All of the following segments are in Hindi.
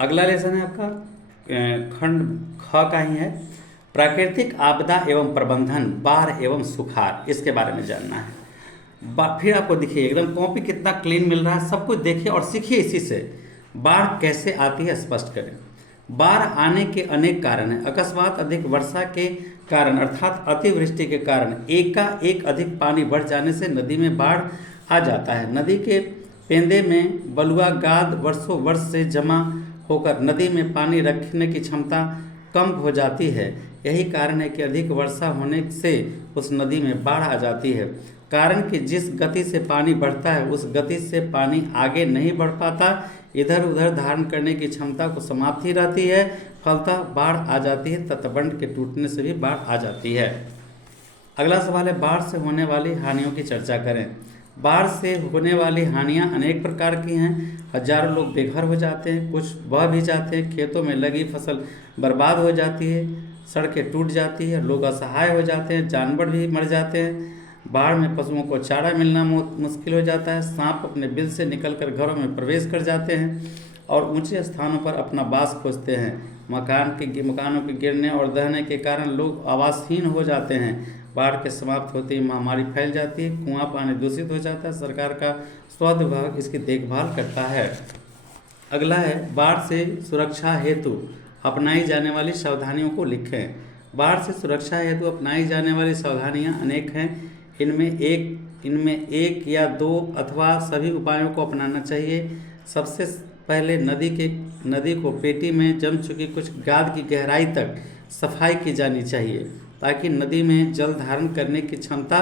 अगला लेसन है आपका खंड ख का ही है, प्राकृतिक आपदा एवं प्रबंधन, बाढ़ एवं सुखाड़, इसके बारे में जानना है। फिर आपको देखिए एकदम कॉपी कितना क्लीन मिल रहा है, सब कुछ देखिए और सीखिए इसी से। बाढ़ कैसे आती है स्पष्ट करें। बाढ़ आने के अनेक कारण हैं। अकस्मात अधिक वर्षा के कारण अर्थात अतिवृष्टि के कारण एकाएक अधिक पानी बढ़ जाने से नदी में बाढ़ आ जाता है। नदी के पेंदे में बलुआ गाद वर्षों वर्ष से जमा होकर नदी में पानी रखने की क्षमता कम हो जाती है। यही कारण है कि अधिक वर्षा होने से उस नदी में बाढ़ आ जाती है। कारण कि जिस गति से पानी बढ़ता है उस गति से पानी आगे नहीं बढ़ पाता, इधर उधर धारण करने की क्षमता को समाप्ति रहती है, फलतः बाढ़ आ जाती है। तटबंध के टूटने से भी बाढ़ आ जाती है। अगला सवाल है, बाढ़ से होने वाली हानियों की चर्चा करें। बाढ़ से होने वाली हानियां अनेक प्रकार की हैं। हजारों लोग बेघर हो जाते हैं, कुछ बह भी जाते हैं, खेतों में लगी फसल बर्बाद हो जाती है, सड़कें टूट जाती है, लोग असहाय हो जाते हैं, जानवर भी मर जाते हैं। बाढ़ में पशुओं को चारा मिलना मुश्किल हो जाता है, सांप अपने बिल से निकलकर घरों में प्रवेश कर जाते हैं और ऊंचे स्थानों पर अपना वास खोजते हैं। मकानों के गिरने और दहने के कारण लोग आवासहीन हो जाते हैं। बाढ़ के समाप्त होते ही महामारी फैल जाती है, कुआं पानी दूषित हो जाता है। सरकार का स्वास्थ्य विभाग इसकी देखभाल करता है। अगला है, बाढ़ से सुरक्षा हेतु अपनाई जाने वाली सावधानियों को लिखें। बाढ़ से सुरक्षा हेतु अपनाई जाने वाली सावधानियां अनेक हैं। इनमें एक या दो अथवा सभी उपायों को अपनाना चाहिए। सबसे पहले नदी को पेटी में जम चुकी कुछ गाद की गहराई तक सफाई की जानी चाहिए ताकि नदी में जल धारण करने की क्षमता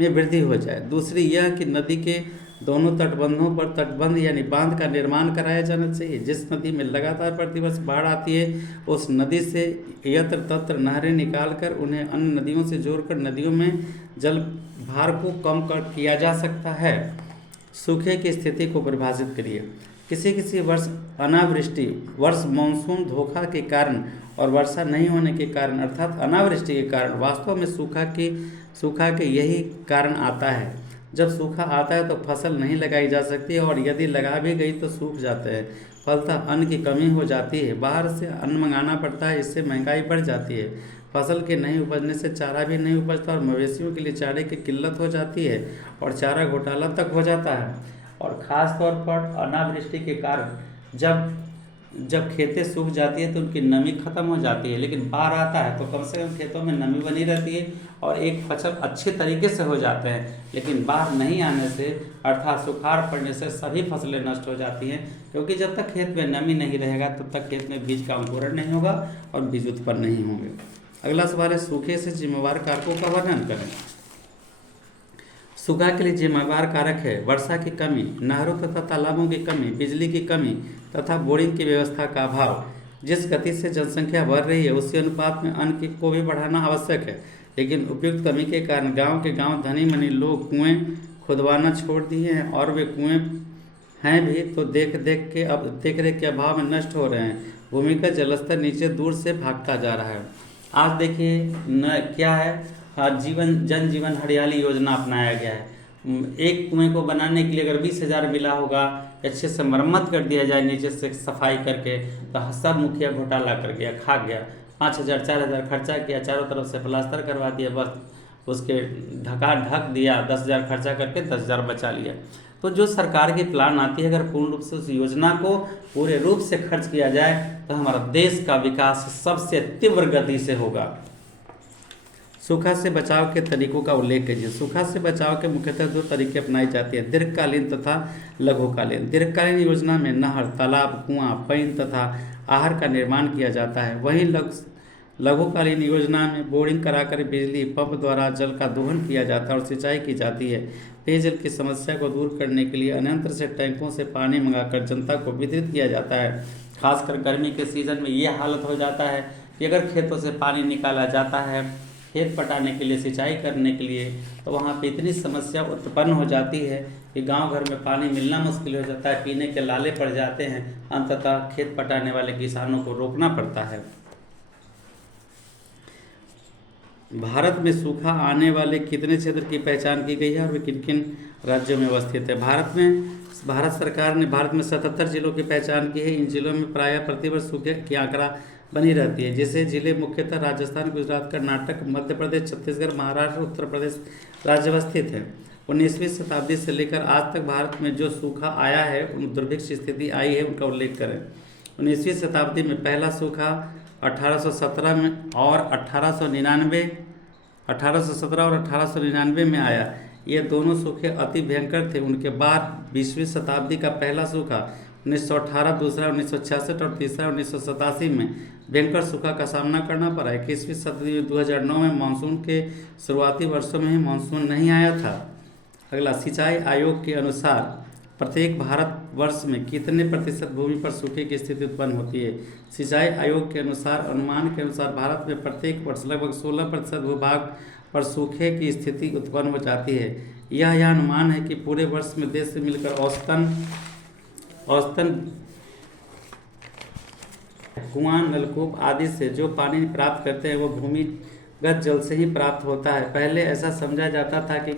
में वृद्धि हो जाए। दूसरी यह कि नदी के दोनों तटबंधों पर तटबंध यानी बांध का निर्माण कराया जाना चाहिए। जिस नदी में लगातार प्रतिवर्ष बाढ़ आती है उस नदी से यत्र तत्र नहरें निकालकर उन्हें अन्य नदियों से जोड़कर नदियों में जल भार को कम किया जा सकता है। सूखे की स्थिति को परिभाषित करिए। किसी वर्ष अनावृष्टि, वर्ष मानसून धोखा के कारण और वर्षा नहीं होने के कारण अर्थात अनावृष्टि के कारण वास्तव में सूखा के यही कारण आता है। जब सूखा आता है तो फसल नहीं लगाई जा सकती और यदि लगा भी गई तो सूख जाते हैं, फलतः अन्न की कमी हो जाती है। बाहर से अन्न मंगाना पड़ता है, इससे महंगाई बढ़ जाती है। फसल के नहीं उपजने से चारा भी नहीं उपजता और मवेशियों के लिए चारे की किल्लत हो जाती है और चारा घोटाला तक हो जाता है। और ख़ास तौर पर अनावृष्टि के कारण जब खेतें सूख जाती है तो उनकी नमी खत्म हो जाती है, लेकिन बाढ़ आता है तो कम से कम खेतों में नमी बनी रहती है और एक फसल अच्छे तरीके से हो जाते हैं। लेकिन बाढ़ नहीं आने से अर्थात सुखाड़ पड़ने से सभी फसलें नष्ट हो जाती हैं, क्योंकि जब तक खेत में नमी नहीं रहेगा तब तक खेत में बीज का अंकुरण नहीं होगा और बीज उत्पन्न नहीं होंगे। अगला सवाल है, सूखे से जिम्मेवार कारकों का वर्णन करें। सूखा के लिए जिम्मेवार कारक है वर्षा की कमी, नहरों तथा तालाबों की कमी, बिजली की कमी तथा बोरिंग की व्यवस्था का अभाव। जिस गति से जनसंख्या बढ़ रही है उसी अनुपात में अन्न को भी बढ़ाना आवश्यक है, लेकिन उपयुक्त कमी के कारण गांव के गांव धनी मनी लोग कुएं खुदवाना छोड़ दिए हैं और वे कुएं हैं भी तो देख रेख के अभाव में नष्ट हो रहे हैं। भूमि का जलस्तर नीचे दूर से भागता जा रहा है। आज देखिए क्या है, जन जीवन हरियाली योजना अपनाया गया है। एक कुएं को बनाने के लिए अगर 20,000 मिला होगा, अच्छे से मरम्मत कर दिया जाए नीचे से सफाई करके, तो सब मुखिया घोटाला कर गया, खा गया। 5,000 4,000 खर्चा किया, चारों तरफ से प्लास्टर करवा दिया, बस उसके ढक दिया, 10,000 खर्चा करके 10,000 बचा लिया। तो जो सरकार की प्लान आती है अगर पूर्ण रूप से उस योजना को पूरे रूप से खर्च किया जाए तो हमारा देश का विकास सबसे तीव्र गति से होगा। सूखा से बचाव के तरीकों का उल्लेख कीजिए। सूखा से बचाव के मुख्यतः 2 तरीके अपनाई जाती हैं, दीर्घकालीन तथा लघुकालीन। दीर्घकालीन योजना में नहर, तालाब, कुआं, पईन तथा आहर का निर्माण किया जाता है। वहीं लघुकालीन योजना में बोरिंग कराकर बिजली पंप द्वारा जल का दोहन किया जाता है और सिंचाई की जाती है। पेयजल की समस्या को दूर करने के लिए अन्यंत्र से टैंकों से पानी मंगाकर जनता को वितरित किया जाता है। खासकर गर्मी के सीजन में ये हालत हो जाता है कि अगर खेतों से पानी निकाला जाता है खेत पटाने के लिए, सिंचाई करने के लिए, तो वहाँ पे इतनी समस्या उत्पन्न हो जाती है कि गांव घर में पानी मिलना मुश्किल हो जाता है, पीने के लाले पड़ जाते हैं। अंततः खेत पटाने वाले किसानों को रोकना पड़ता है। भारत में सूखा आने वाले कितने क्षेत्र की पहचान की गई है और वे किन किन राज्यों में अवस्थित है? भारत सरकार ने भारत में 77 जिलों की पहचान की है। इन जिलों में प्रायः प्रतिवर्ष सूखे की आंकड़ा बनी रहती है, जिसे जिले मुख्यतः राजस्थान, गुजरात, कर्नाटक, मध्य प्रदेश, छत्तीसगढ़, महाराष्ट्र, उत्तर प्रदेश राज्य अवस्थित है। 19वीं शताब्दी से लेकर आज तक भारत में जो सूखा आया है, उन दुर्भिक्ष स्थिति आई है, उनका उल्लेख करें। 19वीं शताब्दी में पहला सूखा 1817 में और 1817 में आया। ये दोनों सूखे अति भयंकर थे। उनके बाद 20वीं शताब्दी का पहला सूखा 1918, दूसरा 1966 और तीसरा 1987 में भयंकर सूखा का सामना करना पड़ा। 21वीं शताब्दी में 2009 में मानसून के शुरुआती वर्षों में ही मानसून नहीं आया था। अगला, सिंचाई आयोग के अनुसार प्रत्येक भारतवर्ष में कितने प्रतिशत भूमि पर सूखे की स्थिति उत्पन्न होती है? सिंचाई आयोग के अनुमान के अनुसार भारत में प्रत्येक वर्ष लगभग 16% भूभाग पर सूखे की स्थिति उत्पन्न हो जाती है। यह अनुमान है कि पूरे वर्ष में देश से मिलकर औसतन कुआं, नलकूप आदि से जो पानी प्राप्त करते हैं वो भूमिगत जल से ही प्राप्त होता है। पहले ऐसा समझा जाता था कि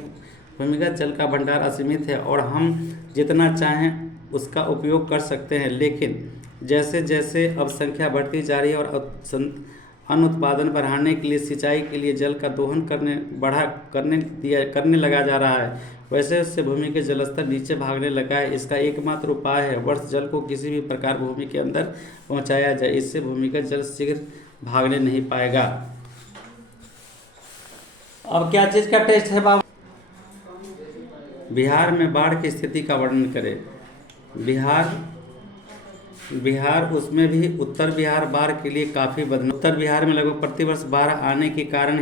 भूमिगत जल का भंडार असीमित है और हम जितना चाहें उसका उपयोग कर सकते हैं, लेकिन जैसे जैसे अब संख्या बढ़ती जा रही है और अन्न उत्पादन बढ़ाने के लिए सिंचाई के लिए जल का दोहन करने लगा जा रहा है, वैसे उससे भूमि के जलस्तर नीचे भागने लगा है। इसका एकमात्र उपाय है वर्ष जल को किसी भी प्रकार भूमि के अंदर पहुंचाया जाए। इससे भूमिगत जल शीघ्र भागने नहीं पाएगा। अब क्या चीज़ का टेस्ट है बाबू? बिहार में बाढ़ की स्थिति का वर्णन करें। बिहार उसमें भी उत्तर बिहार बाढ़ के लिए काफ़ी उत्तर बिहार में लगभग प्रतिवर्ष बाढ़ आने के कारण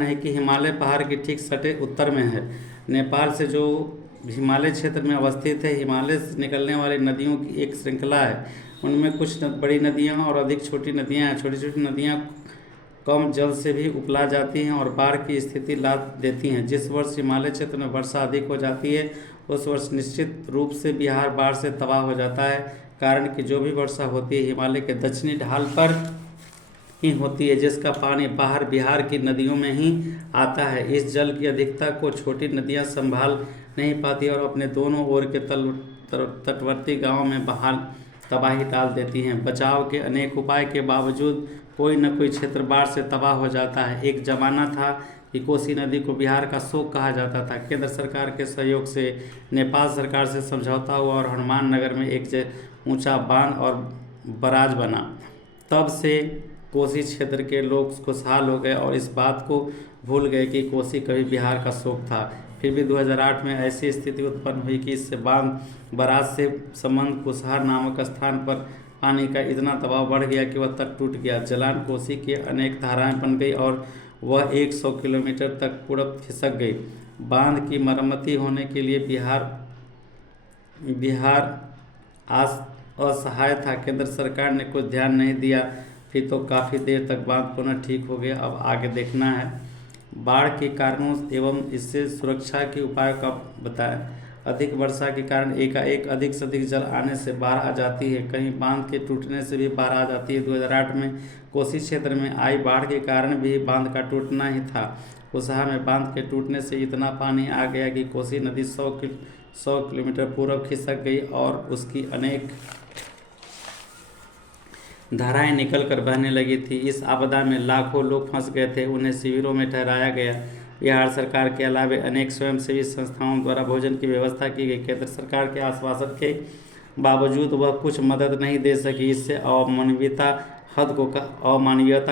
है कि हिमालय पहाड़ के ठीक सटे उत्तर में है। नेपाल से जो हिमालय क्षेत्र में अवस्थित है, हिमालय से निकलने वाली नदियों की एक श्रृंखला है। उनमें कुछ बड़ी नदियाँ और अधिक छोटी नदियाँ हैं। छोटी छोटी नदियाँ कम जल से भी उपला जाती हैं और बाढ़ की स्थिति ला देती हैं। जिस वर्ष हिमालय क्षेत्र में वर्षा अधिक हो जाती है, उस वर्ष निश्चित रूप से बिहार बाढ़ से तबाह हो जाता है, कारण कि जो भी वर्षा होती है हिमालय के दक्षिणी ढाल पर ही होती है, जिसका पानी बाहर बिहार की नदियों में ही आता है। इस जल की अधिकता को छोटी नदियां संभाल नहीं पाती और अपने दोनों ओर के तटवर्ती गांवों में तबाही डाल देती हैं। बचाव के अनेक उपाय के बावजूद कोई न कोई क्षेत्र बाढ़ से तबाह हो जाता है। एक जमाना था कि कोसी नदी को बिहार का शोक कहा जाता था। केंद्र सरकार के सहयोग से नेपाल सरकार से समझौता हुआ और हनुमान नगर में एक ऊंचा बांध और बराज बना। तब से कोसी क्षेत्र के लोग खुशहाल हो गए और इस बात को भूल गए कि कोसी कभी बिहार का शोक था। फिर भी 2008 में ऐसी स्थिति उत्पन्न हुई कि इससे बांध बराज से संबंध कुसहार नामक स्थान पर पानी का इतना दबाव बढ़ गया कि वह तट टूट गया। जलान कोसी की अनेक धाराएं बन गई और वह 100 किलोमीटर तक पूरब खिसक गई। बांध की मरम्मती होने के लिए बिहार असहाय था। केंद्र सरकार ने कुछ ध्यान नहीं दिया, फिर तो काफ़ी देर तक बांध पुनः ठीक हो गया। अब आगे देखना है। बाढ़ के कारणों एवं इससे सुरक्षा के उपाय का बताएं। अधिक वर्षा के कारण एकाएक अधिक से अधिक जल आने से बाढ़ आ जाती है। कहीं बांध के टूटने से भी बाढ़ आ जाती है। 2008 में कोसी क्षेत्र में आई बाढ़ के कारण भी बांध का टूटना ही था। कुसहा में बांध के टूटने से इतना पानी आ गया कि कोसी नदी 100 किलोमीटर पूर्व खिसक गई और उसकी अनेक धाराएं निकलकर बहने लगी थी। इस आपदा में लाखों लोग फंस गए थे, उन्हें शिविरों में ठहराया गया। बिहार सरकार के अलावा अनेक स्वयंसेवी संस्थाओं द्वारा भोजन की व्यवस्था की गई। केंद्र सरकार के आश्वासन के बावजूद वह कुछ मदद नहीं दे सकी। इससे अमानवीयता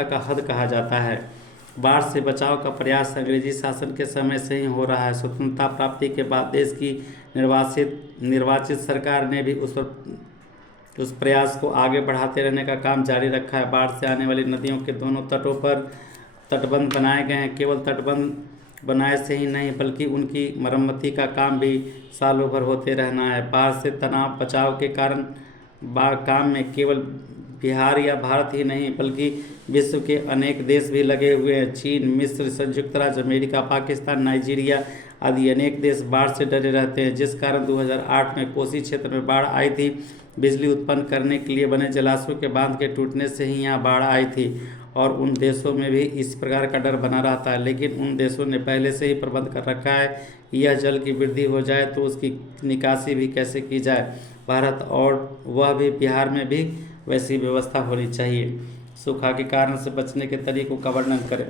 का हद कहा जाता है। बाढ़ से बचाव का प्रयास अंग्रेजी शासन के समय से ही हो रहा है। स्वतंत्रता प्राप्ति के बाद देश की निर्वाचित सरकार ने भी उस प्रयास को आगे बढ़ाते रहने का काम जारी रखा है। बाढ़ से आने वाली नदियों के दोनों तटों पर तटबंध बनाए गए हैं। केवल तटबंध बनाए से ही नहीं बल्कि उनकी मरम्मती का काम भी सालों भर होते रहना है। बाढ़ से तनाव बचाव के कारण काम में केवल बिहार या भारत ही नहीं बल्कि विश्व के अनेक देश भी लगे हुए हैं। चीन, मिस्र, संयुक्त राज्य अमेरिका, पाकिस्तान, नाइजीरिया आदि अनेक देश बाढ़ से डरे रहते हैं, जिस कारण 2008 में कोसी क्षेत्र में बाढ़ आई थी। बिजली उत्पन्न करने के लिए बने जलाशयों के बांध के टूटने से ही यहाँ बाढ़ आई थी और उन देशों में भी इस प्रकार का डर बना रहता है, लेकिन उन देशों ने पहले से ही प्रबंध कर रखा है कि यह जल की वृद्धि हो जाए तो उसकी निकासी भी कैसे की जाए। भारत और वह भी बिहार में भी वैसी व्यवस्था होनी चाहिए। सूखा के कारण से बचने के तरीकों का वर्णन करें।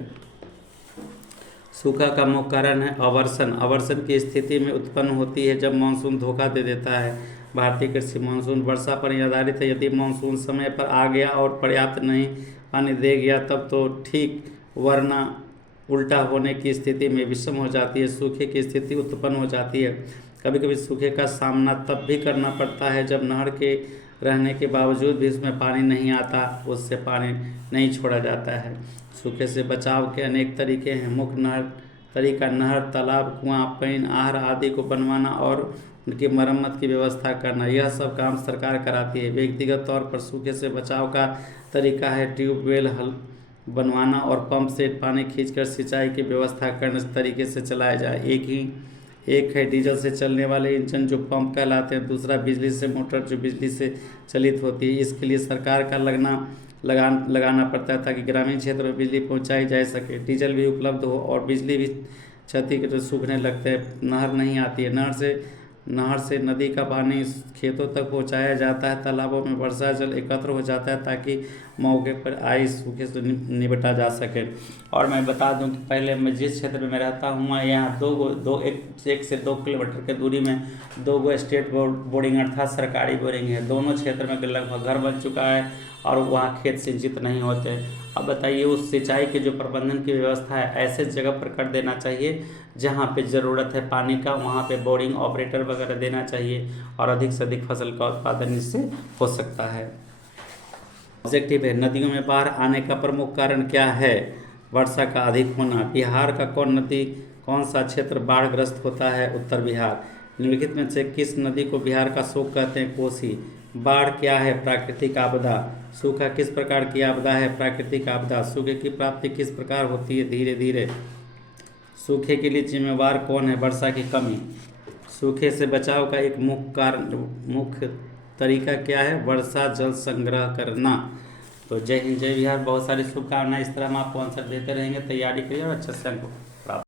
सूखा का मुख्य कारण है अवर्षण। अवर्षण की स्थिति में उत्पन्न होती है जब मानसून धोखा दे देता है। भारतीय कृषि मानसून वर्षा पर ही आधारित है। यदि मानसून समय पर आ गया और पर्याप्त नहीं पानी दे गया तब तो ठीक, वरना उल्टा होने की स्थिति में विषम हो जाती है, सूखे की स्थिति उत्पन्न हो जाती है। कभी कभी सूखे का सामना तब भी करना पड़ता है जब नहर के रहने के बावजूद भी उसमें पानी नहीं आता, उससे पानी नहीं छोड़ा जाता है। सूखे से बचाव के अनेक तरीके हैं। मुख्य तरीका नहर, तालाब, कुआं, पईन, आहर आदि को बनवाना और उनकी मरम्मत की व्यवस्था करना, यह सब काम सरकार कराती है। व्यक्तिगत तौर पर सूखे से बचाव का तरीका है ट्यूबवेल हल बनवाना और पंप से पानी खींचकर सिंचाई की व्यवस्था करने से तरीके से चलाया जाए। एक है डीजल से चलने वाले इंजन जो पंप कहलाते हैं, दूसरा बिजली से मोटर जो बिजली से चलित होती है। इसके लिए सरकार का लगाना पड़ता है ताकि ग्रामीण क्षेत्र में बिजली पहुंचाई जा सके, डीजल भी उपलब्ध हो और बिजली भी क्षति के तो सूखने लगते हैं। नहर नहीं आती है, नहर से नदी का पानी खेतों तक पहुंचाया जाता है। तालाबों में वर्षा जल एकत्र हो जाता है ताकि मौके पर आई सूखे से निपटा जा सके। और मैं बता दूं कि पहले मैं जिस क्षेत्र में मैं रहता हूँ वहाँ यहाँ एक से 2 किलोमीटर के दूरी में 2 स्टेट बोरिंग अर्थात सरकारी बोरिंग है। दोनों क्षेत्र में लगभग घर बन चुका है और वहाँ खेत सिंचित नहीं होते। अब बताइए, उस सिंचाई के जो प्रबंधन की व्यवस्था है ऐसे जगह पर कर देना चाहिए जहाँ पे ज़रूरत है पानी का, वहाँ पे बोरिंग ऑपरेटर वगैरह देना चाहिए और अधिक से अधिक फसल का उत्पादन इससे हो सकता है। ऑब्जेक्टिव है, नदियों में बाढ़ आने का प्रमुख कारण क्या है? वर्षा का अधिक होना। बिहार का कौन सा क्षेत्र बाढ़ग्रस्त होता है? उत्तर बिहार। निम्नलिखित में से किस नदी को बिहार का शोक कहते हैं? कोसी। बाढ़ क्या है? प्राकृतिक आपदा। सूखा किस प्रकार की आपदा है? प्राकृतिक आपदा। सूखे की प्राप्ति किस प्रकार होती है? धीरे धीरे। सूखे के लिए जिम्मेवार कौन है? वर्षा की कमी। सूखे से बचाव का एक मुख्य तरीका क्या है? वर्षा जल संग्रह करना। तो जय हिंद, जय बिहार। बहुत सारी शुभकामनाएं। इस तरह हम आपको आंसर देते रहेंगे। तैयारी करिए और अच्छे से अंक प्राप्त